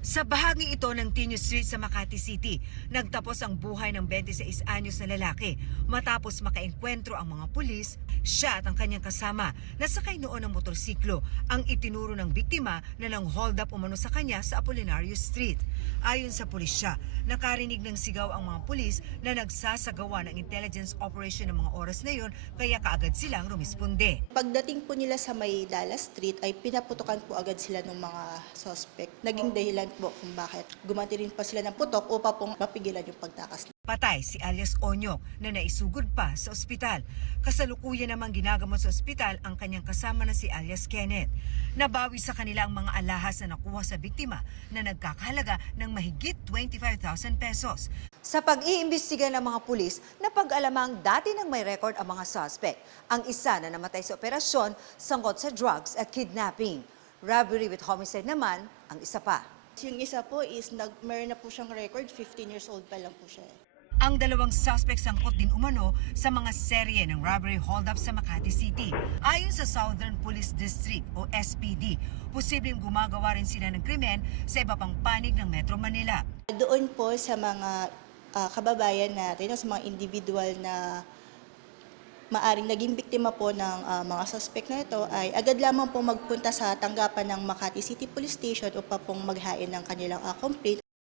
Sa bahagi ito ng Tinio Street sa Makati City, nagtapos ang buhay ng 26 anyos na lalaki matapos makaengkwentro ang mga pulis, siya at ang kanyang kasama na sakay noon ng motorsiklo ang itinuro ng biktima na nang hold up umano sa kanya sa Apolinario Street. Ayon sa pulisya, nakarinig ng sigaw ang mga pulis na nagsasagawa ng intelligence operation ng mga oras na yon kaya kaagad silang rumisponde. Pagdating po nila sa may Dallas Street ay pinaputukan po agad sila ng mga suspect. Naging dahilan po kung bakit gumanti rin pa sila ng putok upang pong mapigilan yung pagtakas. Patay si alias Onyok na naisugod pa sa ospital. Kasalukuyan namang ginagamot sa ospital ang kanyang kasama na si alias Kenneth. Nabawi sa kanila ang mga alahas na nakuha sa biktima na nagkakahalaga ng mahigit 25,000 pesos. Sa pag-iimbestiga ng mga pulis, napag-alamang dati nang may record ang mga suspect. Ang isa na namatay sa operasyon, sangkot sa drugs at kidnapping. Robbery with homicide naman ang isa pa. Yung isa po is meron na po siyang record, 15 years old pa lang po siya. Ang dalawang suspect sangkot din umano sa mga serye ng robbery hold-up sa Makati City. Ayon sa Southern Police District o SPD, posibleng gumagawa rin sila ng krimen sa iba pang panig ng Metro Manila. Doon po sa mga kababayan natin, sa mga individual na maaring naging biktima po ng mga suspect na ito ay agad lamang po magpunta sa tanggapan ng Makati City Police Station upang pong maghain ng kanilang complaint.